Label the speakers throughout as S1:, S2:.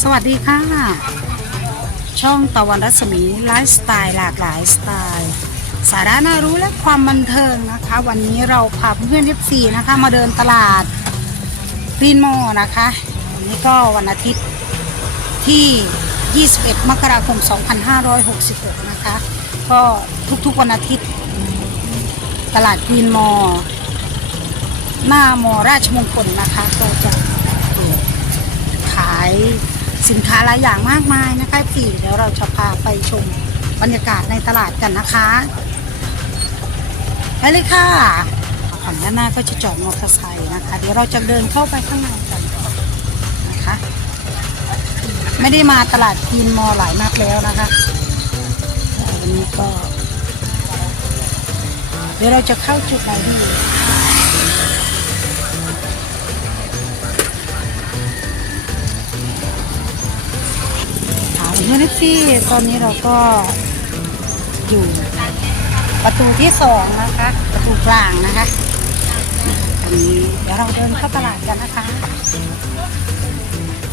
S1: สวัสดีค่ะ ช่องตะวันรัศมีไลฟ์สไตล์หลากหลายสไตล์ สาระน่ารู้และความบันเทิงนะคะ วันนี้เราพาเพื่อนๆ f ีนะคะ มาเดินตลาดกรีนมนะคะวันนี้ก็วันอาทิตย์ที่ 21 มกราคม 2566 นะคะ ก็ทุกๆวันอาทิตย์ ตลาดกรีนมอ หน้ามอราชมงคลนะคะ ก็จะเปิดขาย สินค้าหลายอย่างมากมายนะคะพี่เดี๋ยวเราจะพาไปชมบรรยากาศในตลาดกันนะคะไปเลยค่ะฝั่งด้านหน้าก็จะจอดมอเตอร์ไซค์นะคะ เดี๋ยวเราจะเดินเข้าไปข้างในกันนะคะ ไม่ได้มาตลาดกรีนมอหลายมากแล้วนะคะวันนี้ก็ เดี๋ยวเราจะเข้าจุดไหนดี ที่ตอนนี้เราก็อยู่ประตูที่สองนะคะ ประตูกลางนะคะอันนี้เดี๋ยวเราเดินเข้าตลาดกันนะคะ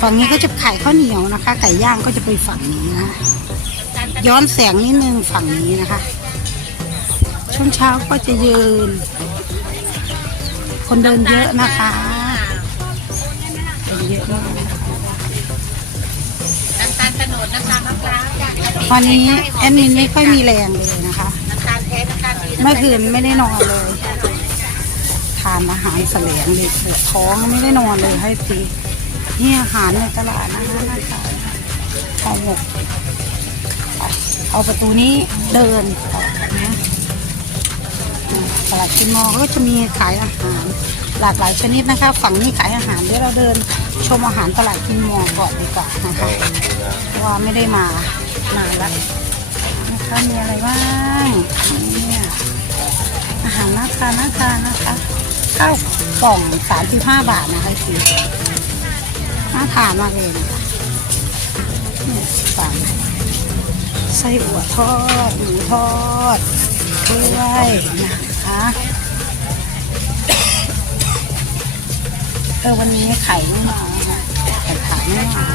S1: ฝั่งนี้ก็จะขายข้าวเหนียวนะคะ ไก่ย่างก็จะไปฝั่งนี้นะย้อนแสงนิดนึงฝั่งนี้นะคะ ช่วงเช้าก็จะยืน คนเดินเยอะนะคะคนเยอะมาก นะคะ
S2: น้ำตาลตะโนดน้ำตาลมะพร้าวจ้ะ
S1: วันนี้แอดมินไม่ค่อยมีแรงเลยนะคะ
S2: น้ำตาลแท้น้ำตาลดี
S1: เมื่อคืนไม่ได้นอนเลย ทานอาหารแสลงเลยปวดท้องไม่ได้นอนเลยให้ทีนี่อาหารในตลาดนะคะนะคะห่อหมกไปเอาประตูนี้เดินออกนะอืมตลาดกินมอก็จะมีขายอาหารหลากหลายชนิดนะคะ ฝั่งนี้ขายอาหารเดี๋ยวเราเดินชมอาหารตลาดกินมอก่อนดีกว่านะคะ เพราะว่าไม่ได้มานานแล้วนะคะมีอะไรบ้างเนี่ยอาหารน่าทานน่าทานนะคะข้าวกล่องสามสิบห้าบาทนะคะสิน่าทานมากเลยนะคะเนี่ยสั่งไส้อั่วทอดหมูทอดด้วยนะคะเออวันนี้ไข่ไม่มาไข่ขาวไม่มา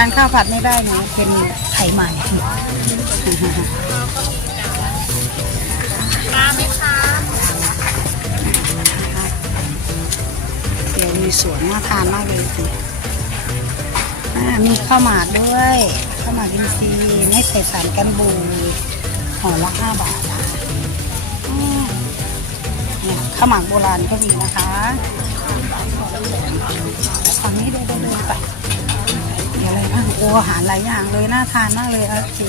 S1: านข้าวผัดไม่ได้นะเป็นไขมัน
S2: ปลาไหมคะ
S1: เดี๋ยวมีสวนน่าทานมากเลยสิอ่ามีข้าวหมากด้วยข้าวหมากอินทรีย์ไม่ใส่สารกันบูดห่อละห้าบาทนะเนี่ยข้าวหมากโบราณก็มีนะคะฝั่งนี้เดินเดินๆไป อาโอ้อาหารหลายอย่างเลยน่าทานมากเลยครับจี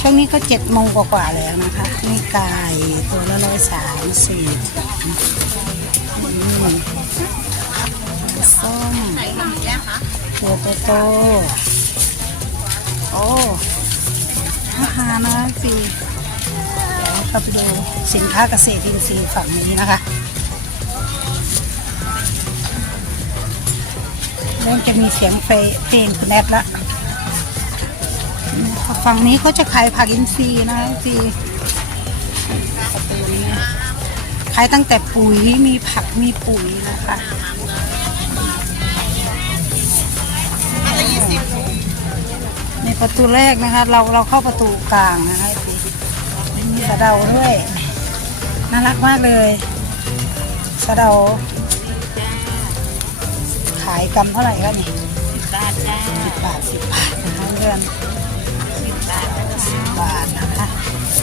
S1: ช่วงนี้ก็เจ็ดโมงกว่าๆแล้วนะคะมีไก่ตัวละร้อยสามสิบอืมส้มตัวโตโตโอ้น่าทานนะสิเดี๋ยวเข้าไปดูสินค้าเกษตรอินทรีย์ฝั่งนี้นะคะ เริ่มจะมีเสียงเพลงเพลงคุณแอดละฝั่งนี้เขาจะขายผักอินทรีย์นะสิประตูนี้ขายตั้งแต่ปุ๋ยมีผักมีปุ๋ยนะคะในประตูแรกนะคะ เราเราเข้าประตูกลางนะคะมีสะเดาด้วย น่ารักมากเลย สะเดา ขายกำเท่าไหร่คะนี่
S2: สิบบาทจ้า
S1: สิบบาทสิบบาทนะคะเดือน
S2: สิบบาท
S1: สิบบาทนะคะ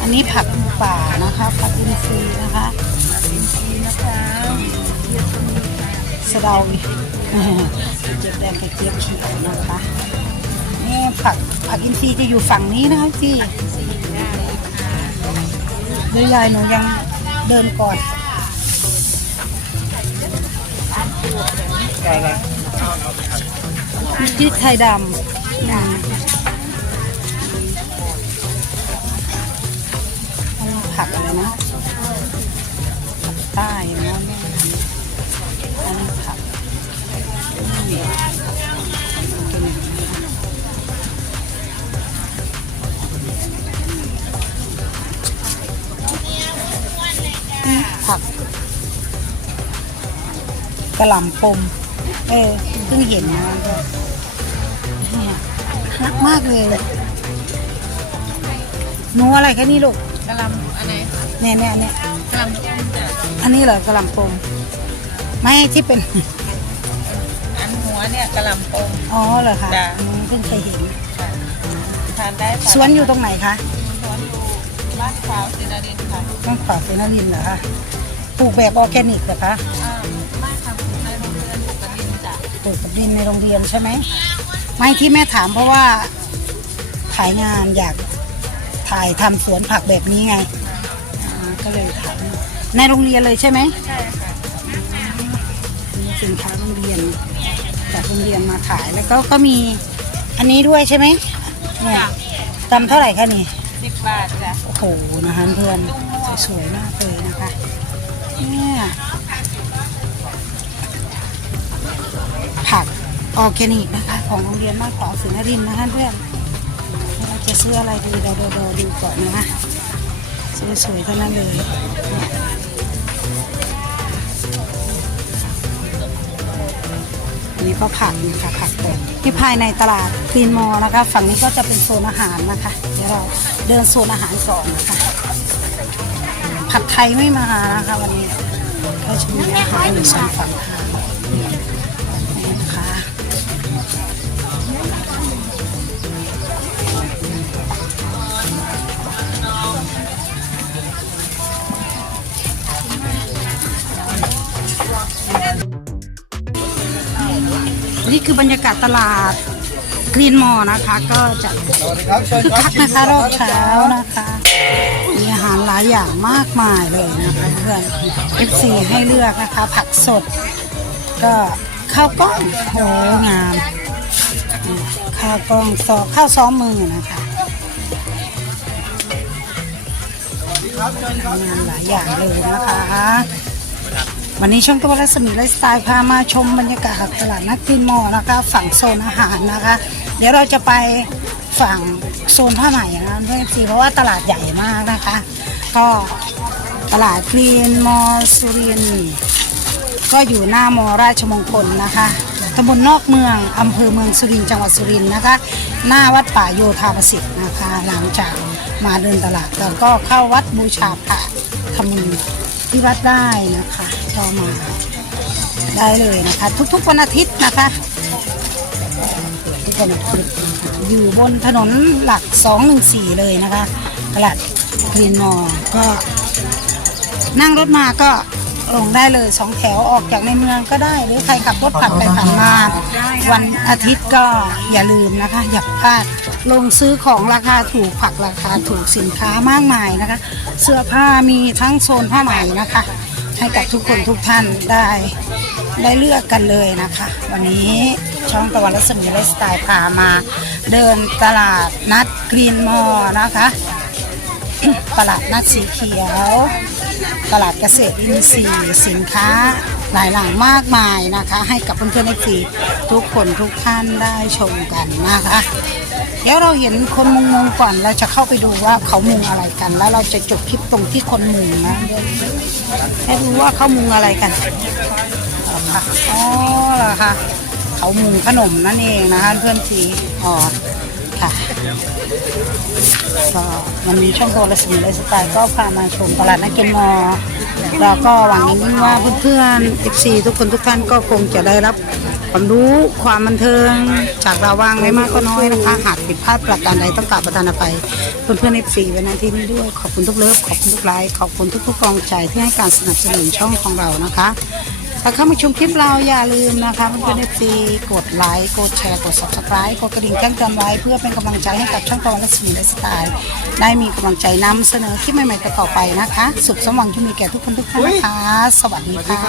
S1: อันนี้ผักป่านะคะผักอินทรีย์นะคะ
S2: สินซีมะพร้าว
S1: สะเดาอีกเจี๊ยบแดงกับเจี๊ยบเขียวนะคะนี่ผักผักอินทรีย์จะอยู่ฝั่งนี้นะคะจี
S2: ซีได้ค่ะ
S1: เดี๋ยวยายหนูยังเดินก่อน
S3: ได้แล้ มี
S1: พริกไทยดำผักอะไรนะใต้เนาะเนี่อันนี้ผักผักกระหล่ำปมเออ พิ่งเห็นนะเนี่ยฮักมากเลยหนูอะไรคะนี่ลูก
S2: กะหลำอันไหน
S1: เนี่ยเนี่ยเนี่ย
S2: กะหลำต้มจ้ะ
S1: อันนี้เหรอกระหล่ำปมไม่ที่เป็น
S2: อันหัวเนี่ยกะหล่ำปง
S1: อ๋อเหรอคะ
S2: จ้ะ
S1: อืมเพิ่งเคยเห็น
S2: ทานได้ค่ะ
S1: สวนอยู่ตรงไหนคะ
S2: สวนอยู่บ้านขาวศิลาดินค่ะ
S1: ต้องขวาเฟนารินเหรอคะปลูกแบบออร์แกนิกเหรอคะ
S2: ปลูกกั
S1: บดินในโรงเรียนใช่ไหมไม่ที่แม่ถามเพราะว่าถ่ายงานอยากถ่ายทำสวนผักแบบนี้ไงอ่าก็เลยถามในโรงเรียนเลยใช่ไหม
S2: ใช่ค่ะ
S1: มีสินค้าโรงเรียนจากโรงเรียนมาขายแล้วก็ก็มีอันนี้ด้วยใช่ไหมเนี่ย
S2: จ้ะ
S1: ตำเท่าไหร่คะนี่
S2: สิบบาทจ้ะ
S1: โอ้โหนะคะเพื่อนสวยๆมากเลยนะคะเนี่ย ออร์แกนิกนะคะ ของโรงเรียนบ้านขวางศรีนรินทร์นะคะเพื่อนเราจะซื้ออะไรดีเราดูดูดูก่อนนะสวยๆเท่านั้นเลยนี่ยอันนี้ก็ผักนะคะผักก่อนที่ภายในตลาดคลีนมอลนะคะ ฝั่งนี้ก็จะเป็นโซนอาหารนะคะ เดี๋ยวเราเดินโซนอาหารก่อนนะคะผัดไทยไม่มานะคะวันนี้ก็จะมีอาหารอยู่สองฝั่งทาง นี่คือบรรยากาศตลาดกรีนมอนะคะ ก็จะคึกคักนะคะรอบเช้านะคะ มีอาหารหลายอย่างมากมายเลยนะคะเพื่อน FC ให้เลือกนะคะ ผักสด ก็ข้าวกล้องโหงามข้าวกล้องซอข้าวซ้อมมือนะคะงานหลายอย่างเลยนะคะ วันนี้ช่องตัวรัศมีไลฟ์สไตล์พามาชมบรรยากาศตลาดนัดกินมอนะคะ ฝั่งโซนอาหารนะคะ เดี๋ยวเราจะไปฝั่งโซนผ้าไหมนะเพื่อนซีเพราะว่าตลาดใหญ่มากนะคะ ก็ตลาดกรีนมอสุรินก็อยู่หน้ามอราชมงคลนะคะตำบลนอกเมืองอำเภอเมืองสุรินทร์จังหวัดสุรินทร์นะคะ หน้าวัดป่าโยธาประสิทธิ์นะคะ หลังจากมาเดินตลาดแล้วก็เข้าวัดบูชาพระทำบุญที่วัดได้นะคะ ก็มาได้เลยนะคะ ทุกๆวันอาทิตย์นะคะทุกวันอาทิตย์อยู่บนถนนหลัก 214 เลยนะคะตลาดกรีนมอก็นั่งรถมาก็ลงได้เลยสองแถวออกจากในเมืองก็ได้ หรือใครขับรถผ่านไปผ่านมา วันอาทิตย์ก็อย่าลืมนะคะ อย่าพลาดลงซื้อของราคาถูกผักราคาถูกสินค้ามากมายนะคะ เสื้อผ้ามีทั้งโซนผ้าไหมนะคะ ให้กับทุกคนทุกท่านได้ได้เลือกกันเลยนะคะ วันนี้ช่องตะวันรัศมีไลฟ์สไตล์พามาเดินตลาดนัดกรีนมอลนะคะ ตลาดนัดสีเขียว ตลาดเกษตรอินทรีย์สินค้า หลายหลังมากมายนะคะ ให้กับเพื่อนๆเอฟซีทุกคนทุกท่านได้ชมกันนะคะ เดี๋ยวเราเห็นคนมุงมุงก่อนเราจะเข้าไปดูว่าเขามุงอะไรกัน แล้วเราจะจบคลิปตรงที่คนมุงนะให้ดูว่าเขามุงอะไรกันอ๋อเหรอคะเขามุงขนมนั่นเองนะคะเพื่อนสีอ๋อ ค่ะก็วันนี้ช่องโทรศัพท์ไลฟ์สไตล์ก็พามาชมตลาดนักกินมอแล้วก็หวังยิ่งว่าเพื่อนๆ FC ทุกคนทุกท่านก็คงจะได้รับความรู้ความบันเทิงจากเราวางไม่มากก็น้อยนะคะ หากผิดพลาดประการใดต้องกราบประทานอภัยเพื่อนๆ FC ไว้ในที่นี้ด้วย ขอบคุณทุกเลิฟขอบคุณทุกไลค์ขอบคุณทุกๆกำลังใจที่ให้การสนับสนุนช่องของเรานะคะ ถ้าเข้ามาชมคลิปเราอย่าลืมนะคะเพื่อนๆเอฟซีกดไลค์กดแชร์กด subscribe กดกระดิ่งแจ้งเตือนไว้ เพื่อเป็นกำลังใจให้กับช่องตอนและสีและสไตล์ได้มีกำลังใจนำเสนอคลิปใหม่ๆต่อๆไปนะคะ สุขสมหวังที่มีแก่ทุกคนทุกท่านนะคะ สวัสดีค่ะ